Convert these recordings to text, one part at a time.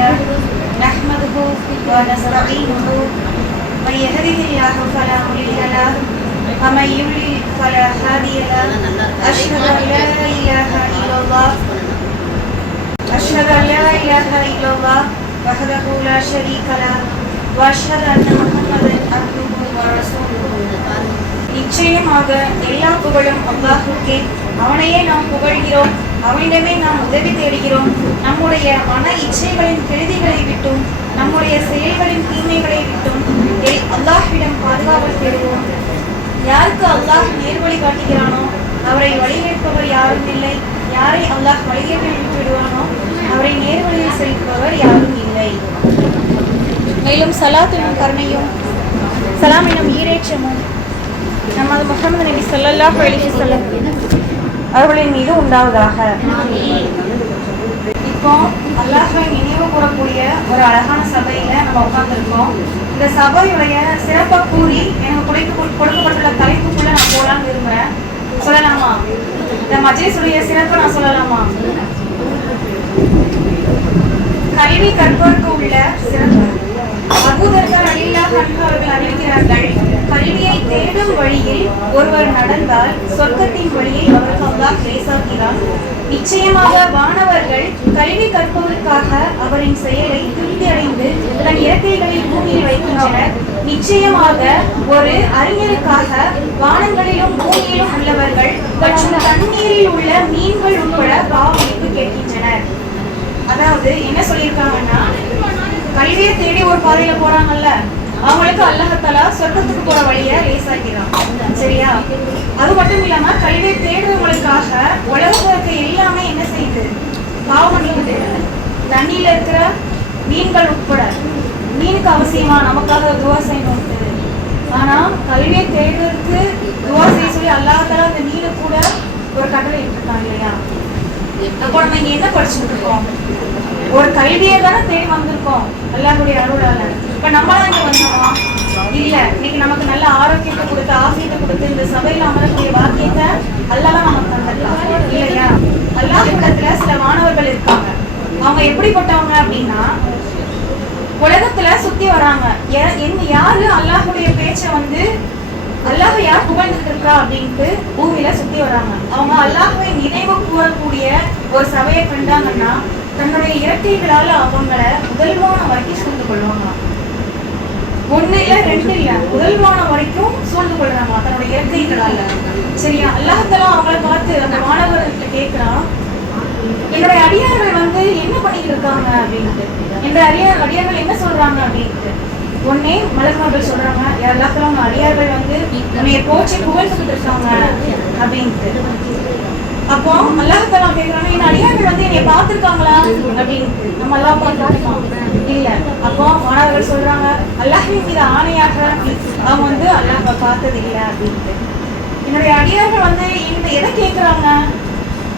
لله نحمده ونستعينه من يهده الله فلا مضل له ومن يضلل فلا هادي له أشهد أن لا إله إلا الله وحده لا شريك له وأشهد أن محمدا عبده ورسوله. நிச்சயமாக எல்லா புகழும் அல்லாஹ்வுக்கே. அவனையே நாம் புகழ்கிறோம், அவனிடமே நாம் உதவி தேடுகிறோம். நம்முடைய மன இச்சைகளின் கெடுதிகளை விட்டும் நம்முடைய செயல்களின் தீமைகளை விட்டும் அல்லாஹ்விடம் பாதுகாவல் தேடுவோம். யாருக்கு அல்லாஹ் நேர்வழி காட்டுகிறானோ அவரை வழிகேட்பவர் யாரும் இல்லை. யாரை அல்லாஹ் வழிகேட்டில் விட்டுவிடுவானோ அவரை நேர்வழியில் செலுத்துபவர் யாரும் இல்லை. மேலும் சலாத் எனும் கருணையும் சலாம் எனும் ஈரேற்றமும் நமது முஹம்மது நபி ஸல்லல்லாஹு அலைஹி வஸல்லம் அவர்களின் மீது உண்டாவதாக. இப்போ அல்லாஹ்வை நினைவு கூறக்கூடிய ஒரு அழகான சபையில நம்ம உட்கார்ந்துருக்கோம். இந்த சபையுடைய சிறப்பை கூறி எனக்கு கொடுக்கப்பட்டுள்ள தலைப்புக்குள்ள நான் போலான்னு விரும்புறேன். சொல்லலாமா? இந்த மஜ்லிஸுடைய சிறப்பை நான் சொல்லலாமா? கல்வி கற்பவருக்கு உள்ள சிறப்பு. அபூ தர்தா ரலியல்லாஹு அன்ஹு அவர்கள் அறிவிக்கிறார்கள், கல்வியை தேடும் வழியில் ஒருவர் நடந்தால் சொர்க்கத்தின் வழியை அவருக்கு அல்லாஹ் லேசாக்கிறான். நிச்சயமாக வானவர்கள் கல்வி கற்பதற்காக அவரின் செயலை திருப்தி அடைந்து தன் இறக்கைகளில் பூமியில் வைக்கின்றனர். நிச்சயமாக ஒரு அறிஞருக்காக வானங்களிலும் பூமியிலும் உள்ளவர்கள் மற்றும் தண்ணீரில் உள்ள மீன்கள் உட்பட பாவமளிப்பு கேட்கின்றனர். அதாவது என்ன சொல்லியிருக்காங்கன்னா, கல்வியை தேடி ஒரு பாதையில போறாங்கல்ல, அவங்களுக்கு அல்லாஹ் தஆலா சொர்க்கத்துக்கு போற வழியை லேசாக்கிறான். சரியா? அது மட்டும் இல்லாம கல்வியை தேடுறவங்களுக்காக உலகத்துல எல்லாமே என்ன செய்யுது? பாவம் பண்ணிக்கிட்டு தண்ணியில இருக்கிற மீன்கள் உட்பட. மீனுக்கு அவசியமா நமக்காக துவா செய்யணும். ஆனா கல்வியை தேடுறதுக்கு துவா செய்ய சொல்லி அல்லாஹ் தஆலா அந்த மீனு கூட ஒரு கட்டளை இட்டிருக்காங்க இல்லையா? அப்போ நம்ம இங்க என்ன படிச்சுட்டு இருக்கோம்? ஒரு கல்வியை தானே தேடி வந்திருக்கோம் அல்லாஹ்வுடைய அருளால. இப்ப நம்மளாம் இங்க வந்தோமா? இல்ல. இன்னைக்கு நமக்கு நல்ல ஆரோக்கியத்தை கொடுத்து ஆசியத்தை கொடுத்து இந்த சபையில அமரக்கூடிய வாக்கியத்தை அல்லாஹ் நமக்கு தந்திருக்காங்க இல்லையா? அல்லாஹ் இடத்துல சில மாணவர்கள் இருக்காங்க. அவங்க எப்படிப்பட்டவங்க அப்படின்னா, உலகத்துல சுத்தி வராங்க. யாரு அல்லாஹ்வுடைய பேச்சை வந்து அல்லாஹ் யார் புகழ்ந்துட்டு இருக்கா அப்படின்ட்டு பூமியில சுத்தி வராங்க. அவங்க அல்லாஹ்வை நினைவு கூறக்கூடிய ஒரு சபையை கண்டாங்கன்னா தன்னுடைய இறக்கைகளால அவங்கள முதல்வானம் வரைக்கும் சூழ்ந்து கொள்வாங்க. ஒண்ணு இல்ல, ரெண்டு இல்ல, முதல்வானம் வரைக்கும் சூழ்ந்து கொள்றாங்க தன்னுடைய இறக்கைகளால. சரியா? அல்லாஹ் தஆலா அவங்கள பார்த்து அந்த மாணவர்கிட்ட கேட்கிறான், என்னுடைய அடியார்கள் வந்து என்ன பண்ணிட்டு இருக்காங்க அப்படின்ட்டு. என்னுடைய அடியார்கள் என்ன சொல்றாங்க அப்படின்ட்டு. உடனே மலக்குமார்கள் சொல்றாங்க, அல்லாஹ் தஆலா உங்க அடியார்கள் வந்து உன்னைய போற்றி புகழ்ந்துட்டு இருக்காங்க அப்படின்ட்டு. அப்போ அல்லாஹ் தஆலா கேக்குறாங்க, என் அடியார்கள் வந்து என்னைய பார்த்திருக்காங்களா அப்படின்ட்டு. நம்ம அல்லாஹ் பார்த்திருக்கோம் இல்ல. அப்போ மாணவர்கள் சொல்றாங்க, அல்லாஹ்வின் மீது ஆணையாக அவங்க வந்து அல்லாஹ்வை பார்த்தது இல்லை அப்படின்ட்டு. என்னுடைய அடியார்கள் வந்து என்கிட்ட எதை கேட்கறாங்க?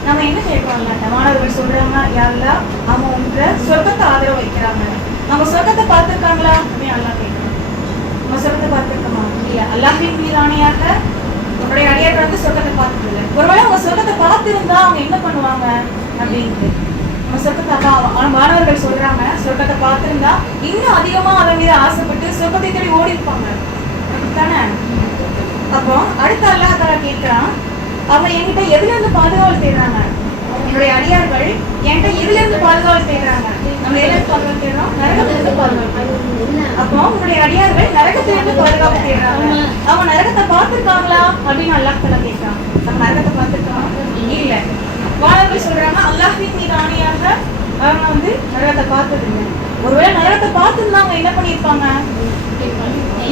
நம்ம என்ன கேட்கறாங்க? மாணவர்கள் சொல்றாங்க, யா அல்லாஹ் அவங்க உங்க சொர்க்கத்தை ஆதரவு வைக்கிறாங்க. அவங்க சொர்க்கத்தை பார்த்திருக்காங்களா அப்படின்னு அல்லாஹ் கேட்கறாங்க. நம்ம சொர்க்கத்தை பார்த்திருக்கோமா? இல்ல. அல்லாஹ்வின் மீது ஆணையாக உன்னுடைய அடியார்கள் வந்து சொர்க்கத்தை பார்த்தது இல்லை. ஒருவேளை அவங்க சொர்க்கத்தை பார்த்திருந்தா அவங்க என்ன பண்ணுவாங்க அப்படின்ட்டு. நம்ம சொர்க்கத்தை மாணவர்கள் சொல்றாங்க, சொர்க்கத்தை பார்த்திருந்தா இன்னும் அதிகமா அதன் மீது ஆசைப்பட்டு சொர்க்கத்தை தேடி ஓடி இருப்பாங்க தானே? அப்போ அடுத்த அல்லாஹ் தஆலா கேட்கிறான், அவங்க என்கிட்ட எதுல இருந்து பாதுகாவல் தேடுறாங்க? என்னுடைய அடியார்கள் என்கிட்ட எதுல இருந்து பாதுகாவல் தேடுறாங்க? நம்ம எதுல இருந்து பாதுகாவல் தேடுறோம்? நரகத்திலிருந்து பாதுகாப்பு. அப்போ உங்களுடைய அடியார்கள் நரகத்திலிருந்து பாதுகாப்பு தேடுறாங்க. அவங்க நரகத்தை பார்த்திருக்காங்களா அப்படின்னு அல்லாஹ் தஆலா கேட்கிறான். நம்ம நரகத்தை பார்த்திருக்கோம் இல்ல. மாணவர்கள் சொல்றாங்க, அல்லாஹ்வின் மீது ஆணையாக அவங்க வந்து நரகத்தை பார்த்தது இல்லை. ஒருவேளை நரகத்தை பார்த்துருந்தா அவங்க என்ன பண்ணியிருப்பாங்க?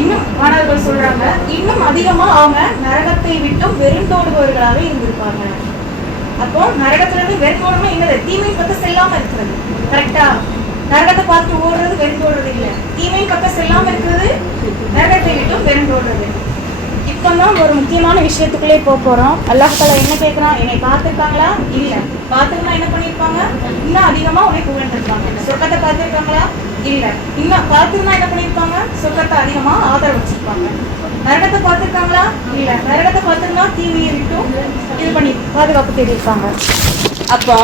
இன்னும் மாணவர்கள் சொல்றாங்க, இன்னும் அதிகமா அவங்க நரகத்தை விட்டும் வெறுந்தோடுபவர்களாக இருந்திருப்பாங்க. அப்போ நரகத்துல இருந்து வெறுந்தோடுனா என்னது? தீமை பக்கம் செல்லாம இருக்கிறது. கரெக்டா? நரகத்தை பார்த்து ஓடுறது வெறுந்தோடுறது இல்ல, தீமை பக்கம் செல்லாம இருக்கிறது நரகத்தை விட்டும் வெறுந்தோடுறது. இப்பதான் ஒரு முக்கியமான விஷயத்துக்குள்ளே போறோம். அல்லாஹ் தஆலா என்ன கேட்கிறான்? என்னை பார்த்திருக்காங்களா? இல்ல. பார்த்திருந்தா என்ன பண்ணிருப்பாங்க? இன்னும் அதிகமா உன்னை புகழ்ந்திருப்பாங்க. சொர்க்கத்தை பார்த்திருக்காங்களா? இல்ல. இன்னும் பார்த்திருந்தா என்ன பண்ணிருப்பாங்க? சொர்க்கத்தை அதிகமா ஆதரவு வச்சிருப்பாங்க. நரகத்தை பார்த்திருக்காங்களா? இல்ல. நரகத்தை பார்த்திருந்தா தீமையை விட்டும் இது பண்ணி பாதுகாப்பு தேடியிருப்பாங்க. அப்போ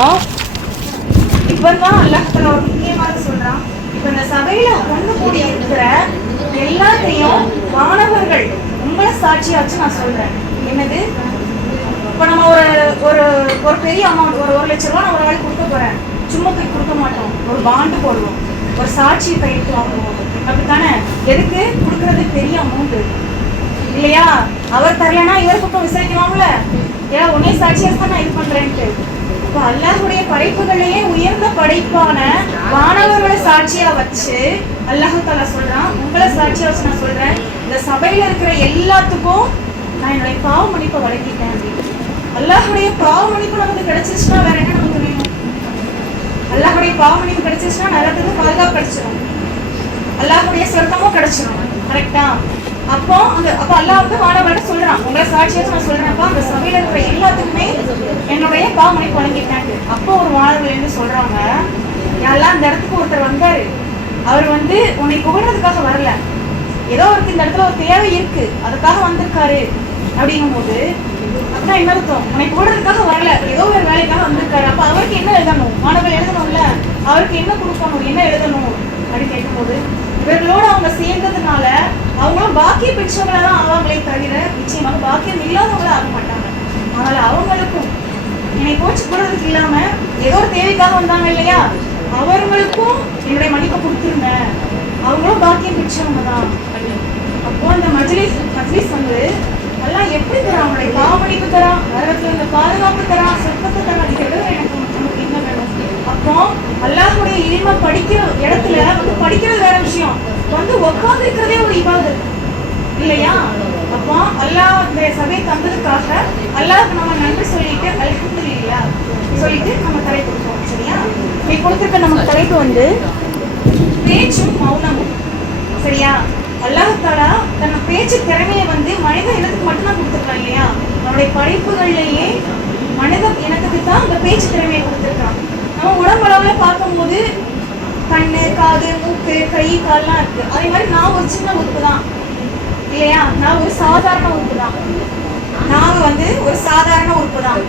இப்பதான் அல்லாஹ் தஆலா ஒரு முக்கியமாக சொல்றாங்க, சொல்றான், இப்ப இந்த சபையில ஒன்று கூடி இருக்கிற எல்லாத்தையும் மாணவர்கள் உங்களை சாட்சியா வச்சு நான் சொல்றேன். என்னது, இப்ப நம்ம ஒரு ஒரு பெரிய அமௌண்ட், ஒரு 1,00,000 ரூபாய் நான் ஒரு ஆள் கொடுக்க போறேன், சும்மா போய் கொடுக்க மாட்டோம், ஒரு பாண்டு போடுவோம், ஒரு சாட்சி கையெழுத்து வாங்குவோம். அப்படித்தானே? எதுக்கு கொடுக்கறது? பெரிய அமௌண்ட் இல்லையா? அவர் தரலன்னா இவர் பக்கம் விசாரிக்கலாம்ல, ஏன் உன்னை சாட்சியா தான் நான் இது பண்றேன்ட்டு. இப்ப அல்லாஹுடைய படைப்புகளையே உயர்ந்த படைப்பான மாணவர்களை சாட்சியா வச்சு அல்லாஹு தாலா சொல்றான், உங்களை சாட்சியா வச்சு நான் சொல்றேன், இந்த சபையில இருக்கிற எல்லாத்துக்கும் நான் என்னுடைய பாவ மன்னிப்பை வழங்கிட்டேன் அப்படின்னு. அல்லாஹுடைய பாவ மன்னிப்பு நமக்கு கிடைச்சிருச்சுன்னா வேற என்ன நமக்கு வேணும்? அல்லாஹுடைய பாவ மன்னிப்பு கிடைச்சிருச்சுன்னா நரகத்துக்கு பாதுகாப்பு கிடைச்சிடும், அல்லாஹுடைய சொர்க்கமும் கிடைச்சிடும். கரெக்டா? அப்போ அல்லாஹ் வந்து மாணவர்கிட்ட சொல்றான், உங்களை சாட்சியா நான் சொல்றேன்ப்பா, அந்த சபையில இருக்கிற எல்லாத்துக்குமே என்னுடைய பாவ மன்னிப்பு வழங்கிட்டாங்க. அப்போ ஒரு மாணவர்கள் என்ன சொல்றாங்க, எல்லாம் அந்த இடத்துக்கு ஒருத்தர் வந்தாரு, அவர் வந்து உன்னை புகழ்றதுக்காக வரல, ஏதோ அவருக்கு இந்த இடத்துல ஒரு தேவை இருக்கு அதுக்காக வந்திருக்காரு அப்படிங்கும் போது அப்படின்னா என்ன அர்த்தம்? உன்னை புகழ்றதுக்காக வரல, ஏதோ ஒரு வேலைக்காக வந்திருக்காரு. அப்ப அவருக்கு என்ன எழுதணும்? மாணவர்கள் எழுதணும்ல, அவருக்கு என்ன கொடுக்கணும், என்ன எழுதணும் அப்படின்னு கேட்கும்போது, இவர்களோட அவங்க சேர்ந்ததுனால அவங்களும் பாக்கிய பெற்றவங்களா தான் ஆவாங்களே தவிர நிச்சயமாக பாக்கியம் இல்லாதவங்களா ஆக மாட்டாங்க. அதனால அவங்களுக்கும் என்னை கோச்சு போடுறதுக்கு இல்லாம ஏதோ ஒரு தேவைக்காக வந்தாங்க இல்லையா, அவர்களுக்கும் என்னுடைய மன்னிப்பை கொடுத்துருங்க, அவங்களும் பாக்கியம் பெற்றவங்க தான். அப்போ அந்த மஜ்லிஸ் வந்து எல்லாம் எப்படி தரான்? அவங்களுடைய பாவமன்னிப்பு தரான், நரகத்துல இந்த பாதுகாப்பு தரான், சொர்க்கத்தை தரான். இது எவ்வளவு எனக்கு என்ன வேணும்? அப்போ அல்லாஹ்வுடைய இல்ம படிக்கிற இடத்துல வந்து படிக்கிறது வேற விஷயம், வந்து உட்கார்ந்து இருக்கிறதே ஒரு இபாதத் இல்லையா? அப்போ அல்லாஹ் இந்த சபை தந்ததுக்காக அல்லாஹ்க்கு நம்ம நன்றி சொல்லிட்டு அல்ஹம்துலில்லாஹ் சொல்லிட்டு நம்ம தலை கொடுப்போம். சரியா? நீ கொடுத்துருக்க நமக்கு தலைப்பு வந்து பேச்சும் மௌனமும். சரியா? அல்லாஹ் தஆலா தன் பேச்சு திறமையை வந்து மனித இனத்துக்கு மட்டும்தான் கொடுத்துருக்கான் இல்லையா? நம்மளுடைய படைப்புகள்லயே மனித இனத்துக்கு தான் அந்த பேச்சு திறமையை கொடுத்துருக்கான். நம்ம உடம்பளவுல பார்க்கும்போது கண்ணு, காது, மூக்கு, கை, கால்லாம் இருக்கு. அதே மாதிரி நான் ஒரு சின்ன உறுப்பு தான் இல்லையா? நான் ஒரு சாதாரண உறுப்பு தான், நாவு வந்து ஒரு சாதாரண உறுப்பு தான்.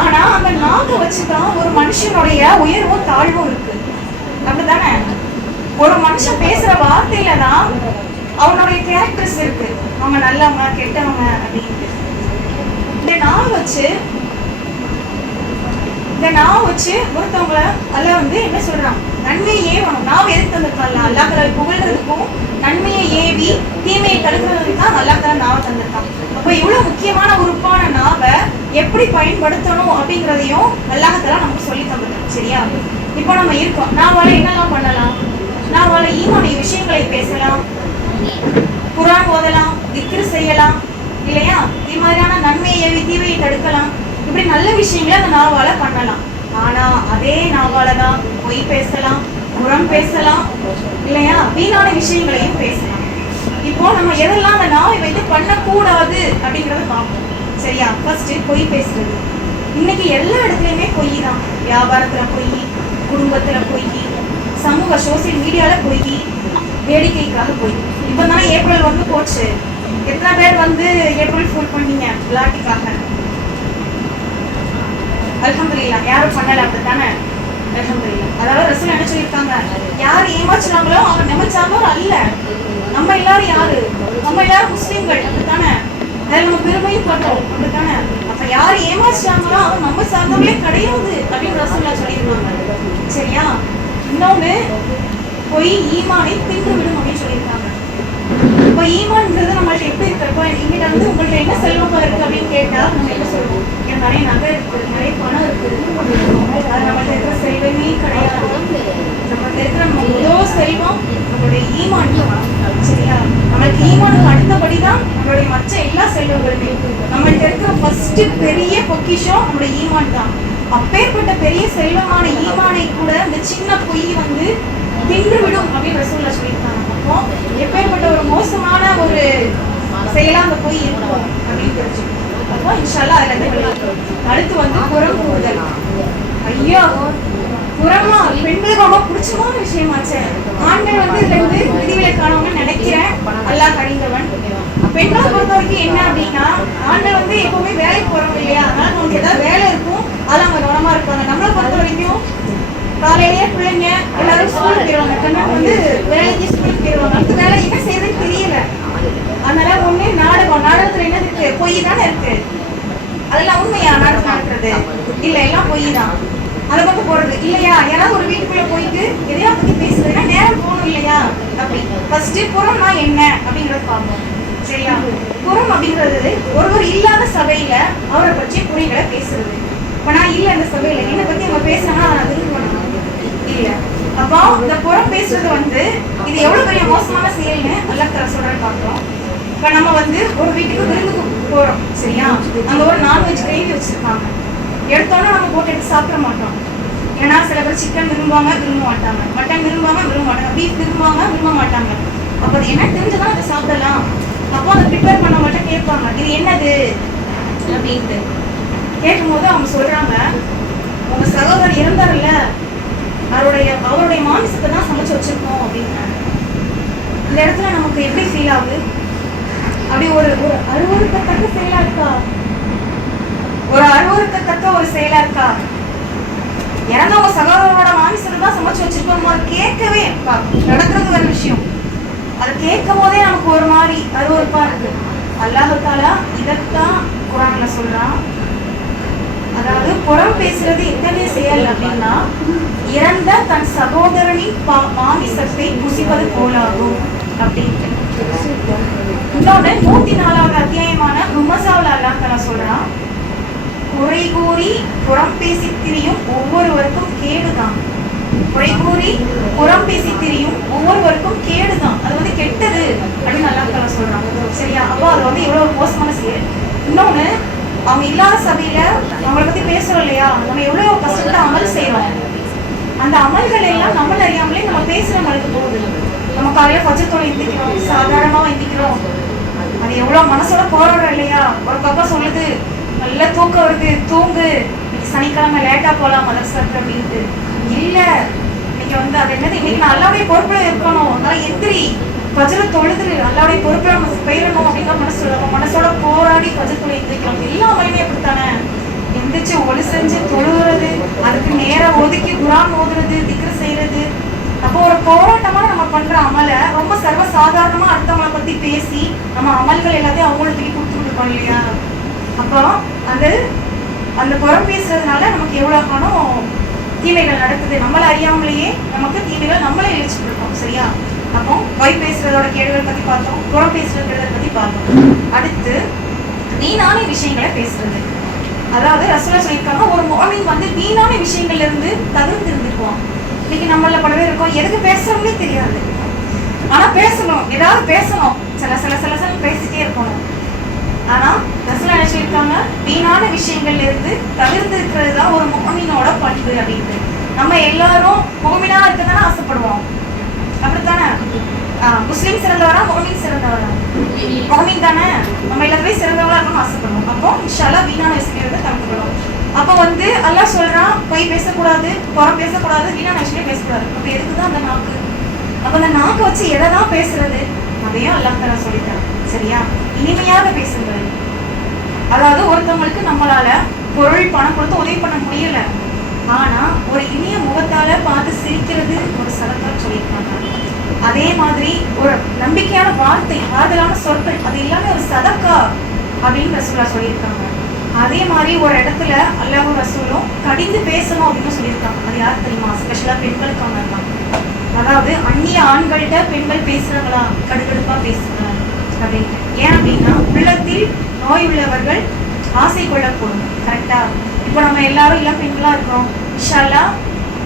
ஆனா அந்த நாக்கை வச்சுதான் ஒரு மனுஷனுடைய உயர்வும் தாழ்வும் இருக்கு. அப்படித்தானே? ஒரு மனுஷன் பேசுற வார்த்தையில தான் அவனுடைய கேரக்டர்ஸ் இருக்கு, அவங்க நல்லவங்க கெட்டவங்க அப்படின்ட்டு. இந்த நாவ் வச்சு ஒருத்தவங்கள அல்லாஹ் வந்து என்ன சொல்றான், நன்மையை ஏவணும். நாவ் எதுக்கு தந்திருக்கான்ல, அல்லாஹ் தஆலா புகழ்றதுக்கும் நன்மையை ஏவி தீமையை தடுக்கிறதுக்கு தான் அல்லாஹ் தஆலா நாவை தந்திருக்கான். அப்ப இவ்வளவு முக்கியமான உறுப்பான நாவை எப்படி பயன்படுத்தணும் அப்படிங்கிறதையும் அல்லாஹ் தஆலா நமக்கு சொல்லி தந்திருக்கான். சரியா? இப்போ நம்ம இருக்கோம், நாவால என்னெல்லாம் பண்ணலாம்? நாவால ஈமானிய விஷயங்களை பேசலாம், குர்ஆன் ஓதலாம், திக்ர் செய்யலாம் இல்லையா? இது மாதிரியான நன்மையை ஏவி தீமையை தடுக்கலாம். இப்படி நல்ல விஷயங்களை அந்த நாவால பண்ணலாம். ஆனா அதே நாவால தான் பொய் பேசலாம், புறம் பேசலாம் இல்லையா? வீணான விஷயங்களையும் பேசலாம். இப்போ நம்ம எதெல்லாம் அந்த நாவை வைத்து பண்ணக்கூடாது அப்படிங்கறத பார்ப்போம். சரியா? ஃபர்ஸ்ட் பொய் பேசுறது. இன்னைக்கு எல்லா இடத்துலயுமே பொய் தான். வியாபாரத்துல பொய், குடும்பத்துல பொய், சமூக சோசியல் மீடியால பொய், வேடிக்கைக்காக பொய். இப்போ தானே ஏப்ரல் வந்து போச்சு, எத்தனை பேர் வந்து ஏப்ரல் ஃபுல் பண்ணீங்க விளையாட்டுக்காக? அல்ஹம்துலில்லாஹ். யாரும் பண்ணல அப்படித்தானே? அல்ஹம்துலில்லாஹ். அதாவது ரசூல் என்ன சொல்லியிருக்காங்க, யார் ஏமாச்சுறாங்களோ அவங்க நினைச்சாங்களோ அல்ல, நம்ம எல்லாரும் யாரு? நம்ம எல்லாரும் முஸ்லிம்கள் அப்படித்தானே? அதில் நம்ம பெருமையும் பட்டோம் அப்படித்தானே? அப்ப யார் ஏமாச்சுறாங்களோ அவங்க நம்ம சார்ந்தவங்களே கிடையாது அப்படின்னு ரசூலுல்லாஹ் சொல்லியிருக்காங்க. சரியா? இன்னொன்னு, பொய் ஈமானை தின்று விடும் அப்படின்னு சொல்லியிருக்காங்க. இப்போ ஈமான்ங்கிறது நம்மள்ட்ட எப்படி இருக்கிறப்போ, எங்கிட்ட வந்து உங்கள்ட்ட என்ன செல்வம் இருக்கு அப்படின்னு கேட்டா நம்ம என்ன சொல்லுவோம், எனக்கு நிறைய நகை இருக்கு, நிறைய பணம் இருக்கு. அது நம்மள்ட்ட இருக்கிற செல்வமே கிடையாது. நம்மள்ட்ட இருக்கிற முதல் செல்வம் நம்மளுடைய ஈமான் தான். சரியா? நம்மளுக்கு ஈமானுக்கு அடுத்தபடிதான் நம்மளுடைய மற்ற எல்லா செல்வங்களுமே. நம்மள்ட்ட இருக்கிற ஃபர்ஸ்ட் பெரிய பொக்கிஷம் நம்மளுடைய ஈமான் தான். அப்பேற்பட்ட பெரிய செல்வமான ஈமானை கூட இந்த சின்ன பொய் வந்து தின்று விடும் அப்படின்னு ரசூலுல்லாஹ் சொல்லியிருக்காங்க. அப்போ எப்பேற்பட்ட ஒரு மோசமான ஒரு செயலா அந்த பொய் இருக்கும் அப்படின்னு தெரிஞ்சு. அப்போ இன்ஷா அல்லாஹ் அதுல இருந்து அடுத்து வந்து புறம் கூறுதல். ஐயோ, புறமா பெண்களுக்கு ரொம்ப பிடிச்சமான விஷயமாச்சு. ஆண்கள் வந்து இதுல இருந்து விதிவிலக்கானவங்க நினைக்கிறேன், அல்லாஹ் அறிந்தவன். பெண்களை பொறுத்த வரைக்கும் என்ன அப்படின்னா, ஆண்கள் வந்து எப்பவுமே வேலைக்கு போறவங்க இல்லையா, அதனால நமக்கு ஏதாவது வேலை இருக்கும், அது அவங்க கவனமா இருப்பாங்க. நம்மளை பொறுத்த வரைக்கும் காலையிலேயே பிள்ளைங்க எல்லாரும் ஸ்கூலுக்கு பொய் தானே இருக்கு. அதெல்லாம் உண்மையா நடக்கிறது? இல்ல, எல்லாம் பொய் தான். அதை பக்கம் போறது இல்லையா? யாராவது ஒரு வீட்டுக்குள்ள போயிட்டு எதையா பத்தி பேசுறதுன்னா நேரம் போகணும் இல்லையா? அப்படி ஃபர்ஸ்ட் புறம்னா என்ன அப்படிங்கறது பார்ப்போம். சரியா? புறம் அப்படிங்கிறது ஒருவர் இல்லாத சபையில அவரை பற்றி குறைகளை பேசுறது. இப்ப நான் இல்ல அந்த சபையில என்னை பத்தி அவங்க பேசுறாங்கன்னா நான் விரும்ப பண்ணணும் இல்ல. அப்போ இந்த புறம் பேசுறது இது எவ்வளவு பெரிய மோசமான செயல்னு அல்லாஹ் சொல்றேன்னு பாக்குறோம். இப்ப நம்ம ஒரு வீட்டுக்கு விருந்துக்கு போறோம். சரியா? அங்க ஒரு நான்வெஜ் கிரேவி வச்சிருக்காங்க. எடுத்தோன்னா நம்ம போட்டு எடுத்து சாப்பிட மாட்டோம். ஏன்னா சில பேர் சிக்கன் விரும்புவாங்க, விரும்ப மாட்டாங்க. மட்டன் விரும்புவாங்க, விரும்ப மாட்டாங்க. பீஃப் விரும்புவாங்க, விரும்ப மாட்டாங்க. அப்போ அது என்ன தெரிஞ்சுதான் அதை சாப்பிடலாம். அப்போ அதை ப்ரிப்பேர் பண்ணவங்கள்ட்ட கேட்பாங்க, இது என்னது அப்படின்ட்டு. கேட்கும்போது அவங்க சொல்றாங்க, உங்க சகோதரர் இறந்தார்ல, அவருடைய மாமிசத்தை தான் சமைச்சு வச்சிருக்கோம் அப்படின்னு. இந்த இடத்துல நமக்கு எப்படி ஃபீல் ஆகுது? அப்படி ஒரு அருவருக்கத்தக்க செயலா இருக்கா? ஒரு அருவருக்கத்தக்க ஒரு செயலா இருக்கா? இறந்தவங்க சகோதரரோட மாமிசத்தை தான் சமைச்சு வச்சிருக்கோம். அது கேட்கவே நடக்கிறது ஒரு விஷயம். அதை கேட்கும் போதே நமக்கு ஒரு மாதிரி அருவருப்பா இருக்கு. அல்லாஹ் தஆலா இதைத்தான் குர்ஆன்ல சொல்றான். அதாவது புறம் பேசுறது எத்தகைய செயல் அப்படின்னா, இறந்த தன் சகோதரனின் மாமிசத்தை புசிப்பது போலாகும் அப்படின்ட்டு. இன்னொன்னு 104வது அத்தியாயமான ருமஸாவுல அல்லாஹ் தஆலா சொல்றான், குறை கூறி புறம் பேசி திரியும் ஒவ்வொருவருக்கும் கேடுதான். குறை கூறி புறம் பேசி திரியும் ஒவ்வொருவருக்கும் கேடுதான். அது கெட்டது அப்படின்னு அல்லாஹ் தஆலா சொல்றான். சரியா? அப்போ அது எவ்வளவு மோசமான செயல். இன்னொன்னு, அவங்க இல்லாத சபையில அவங்களை பத்தி பேசுறோம் இல்லையா? நம்ம எவ்வளவு கஷ்டப்பட்டு அமல் செய்யறோம். அந்த அமல்கள் எல்லாம் நம்மள அறியாமலே நம்ம பேசுறவங்களுக்கு போகுது. நம்ம காலையில ஃபஜ்ர் தொழுகை எந்திக்கிறோம், சாதாரணமா எந்திக்கிறோம். அது எவ்வளவு மனசோட போராடுறோம் இல்லையா? ஒரு பக்கம் சொல்லுது, நல்லா தூக்கம் வருது, தூங்கு, இன்னைக்கு சனிக்கிழமை லேட்டா போலாம் மதரசாக்கு அப்படின்ட்டு. இல்ல, இன்னைக்கு அது என்னது, இன்னைக்கு நான் அல்லாவுடைய பொறுப்புல இருக்கணும், அதனால எந்திரி, ஃபஜ்ர் தொழுது அல்லாவுடைய பொறுப்புல நம்ம போயிடணும் அப்படிங்கிற மனசோட போராடி ஃபஜ்ர் தொழுகை எந்திரிக்கிறோம். எல்லா அமலுமே அப்படித்தானே. எந்திரிச்சு ஒளி செஞ்சு தொழுகிறது, அதுக்கு நேரம் ஒதுக்கி குர்ஆன் ஓதுறது, திக்ர் செய்யறது. அப்போ ஒரு போராட்டமா நம்ம பண்ற அமலை ரொம்ப சர்வ சாதாரணமா அடுத்தவங்களை பத்தி பேசி நம்ம அமல்கள் எல்லாத்தையும் அவங்களுக்கு தூக்கி கொடுத்துட்டு இருக்கோம் இல்லையா? அப்போ அந்த புறம் பேசுறதுனால நமக்கு எவ்வளவு பணம் தீமைகள் நடக்குது. நம்மளை அறியாமலேயே நமக்கு தீமைகள் நம்மளே இழிச்சுட்டு இருக்கோம். சரியா? அப்போ பொய் பேசுறதோட கேடுகள் பத்தி பார்த்தோம், புறம் பேசுறதை பத்தி பார்த்தோம். அடுத்து வீணான விஷயங்களை பேசுறது. அதாவது ரசூலுல்லாஹ் சொல்லியிருக்காங்க, ஒரு முஃமின் வீணான விஷயங்கள்ல இருந்து தவிர்த்து இருந்துக்குவோம். இன்னைக்கு நம்மள பல பேர் இருக்கோம், எதுக்கு பேசுறோம்னே தெரியாது. ஆனா பேசணும், ஏதாவது பேசணும், சில பேசிட்டே இருக்கணும். ஆனா ரசூலுல்லாஹ் என்ன சொல்லியிருக்காங்க, வீணான விஷயங்கள்ல இருந்து தவிர்த்து இருக்கிறது தான் ஒரு முஃமினோட பண்பு அப்படின்ட்டு. நம்ம எல்லாரும் முஃமினா இருக்கதானே ஆசைப்படுவோம், அப்படித்தானே? முஸ்லீம் சிறந்தவரா, முஃமின் சிறந்தவரா? முஃமின் தானே. நம்ம எல்லாருமே சிறந்தவங்களா இருக்கணும்னு ஆசைப்படுவோம். அப்போ இன்ஷா அல்லாஹ் வீணான விஷயங்களை தவிர்க்கணும். அப்போ அல்லாஹ் சொல்றான், பொய் பேசக்கூடாது, புறம் பேசக்கூடாது, வீணான விஷயம் பேசக்கூடாது. அப்ப எதுக்குதான் அந்த நாக்கு? அப்ப அந்த நாக்கு வச்சு எதைதான் பேசுறது? அதையும் அல்லாஹ் தஆலா சொல்லிட்டான். சரியா? இனிமையாக பேசுங்கள். அதாவது ஒருத்தவங்களுக்கு நம்மளால பொருள் பணம் கொடுத்து உதவி பண்ண முடியல, ஆனா ஒரு இனிய முகத்தால பார்த்து சிரிக்கிறது ஒரு சதக்கா சொல்லியிருக்காங்க. அதே மாதிரி ஒரு நம்பிக்கையான வார்த்தை, ஆறுதலான சொற்கள், அது எல்லாமே ஒரு சதக்கா அப்படின்னு ரசூலுல்லாஹ் சொல்லியிருக்காங்க. அதே மாதிரி ஒரு இடத்துல அல்லாஹ்வும் ரசூலும் கடிந்து பேசணும் அப்படின்னு சொல்லியிருக்காங்க. அது யார் தெரியுமா? ஸ்பெஷலா பெண்களுக்காக இருக்காங்க. அதாவது அந்நிய ஆண்கள்கிட்ட பெண்கள் பேசுறாங்களா, கடுகடுப்பா பேசுறாங்க அப்படின்ட்டு. ஏன் அப்படின்னா, உள்ளத்தில் நோய் உள்ளவர்கள் ஆசை கொள்ளக்கூடும். கரெக்டா? இப்போ நம்ம எல்லாரும் இல்ல பெண்களா இருக்கிறோம். இன்ஷா அல்லாஹ்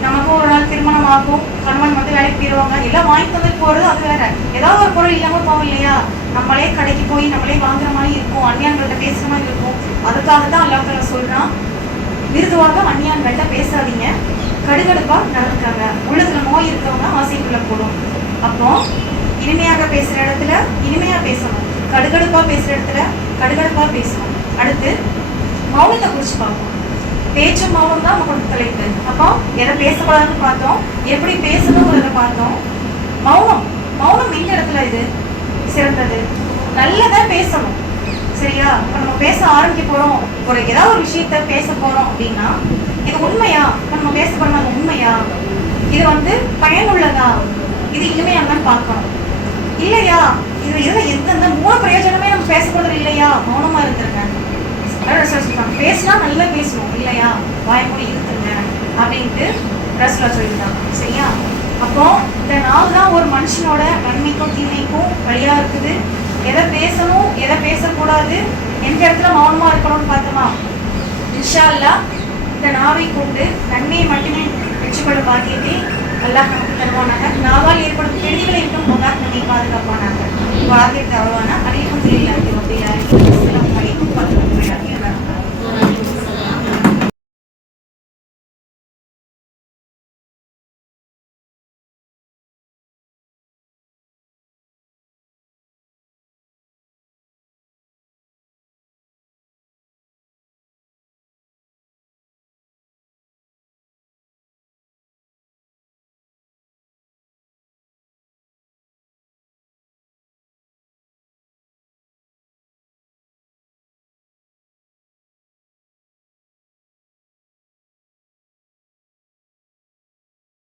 நமக்கும் ஒரு நாள் திருமணம் ஆகும், கணவன் வேலைக்கு போயிடுவாங்க, எல்லாம் வாங்கி தந்து போறது அது வேற. ஏதாவது ஒரு பொருள் இல்லாம போவோம் இல்லையா? நம்மளே கடைக்கு போய் நம்மளே வாங்குற மாதிரி இருக்கும், அந்நியான்கள்ட்ட பேசுற மாதிரி இருக்கும். அதுக்காக தான் அல்லாஹ் தஆலா சொல்றான், மிருதுவாக அந்நியான்கள்ட்ட பேசாதீங்க, கடுகடுப்பா நடந்துக்காங்க, உள்ளத்துல நோய் இருக்கவங்க ஆசைக்குள்ள போடும். அப்போ இனிமையாக பேசுற இடத்துல இனிமையா பேசணும், கடுகடுப்பா பேசுற இடத்துல கடுகடுப்பா பேசணும். அடுத்து மௌனத்தை குறிச்சு பார்ப்போம். பேச்சும் மௌனம் தான் நம்ம தலைப்பு. அப்போ எதை பேசக்கூடாதுன்னு பார்த்தோம், எப்படி பேசணுங்கிறத பார்த்தோம். மௌனம் எந்த இடத்துல இது சிறந்தது? நல்லதா பேசணும். சரியா? இப்ப நம்ம பேச ஆரம்பிக்க போறோம், ஒரு ஏதாவது ஒரு விஷயத்த பேச போறோம் அப்படின்னா, இது உண்மையா? நம்ம பேச போறோம், அது உண்மையா? இது பயனுள்ளதா? இது இனிமையானு பார்க்கணும். இல்லையா, இதில் எந்த மூணு பிரயோஜனமே நம்ம பேசப்படுறது இல்லையா, மௌனமா இருந்திருக்காங்க. சொல்றாங்க பேசினா நல்லா பேசணும் இல்லையா, வாய்மொழி இருக்குங்க அப்படின்ட்டு ரசூலா சொல்லியிருந்தாங்க. சரியா? அப்போ இந்த நாள் தான் ஒரு மனுஷனோட நன்மைக்கும் தீமைக்கும் வழியா இருக்குது. எதை பேசணும் எதை பேசக்கூடாது, எந்த இடத்துல மௌனமா இருக்கணும்னு பார்த்தோமா. இன்ஷா அல்லாஹ் இந்த நாவை கொண்டு நன்மையை மட்டுமே வெற்றிக்கொள்ள பாக்கியத்தை அல்லாஹ் நமக்கு தருவானாக. நாவால் ஏற்படும் கெடுதிகளை விட்டும் அல்லாஹ் நம்மை பாதுகாப்பானாக. வாக்கியத்தை அவ்வளவானா அனைவரும்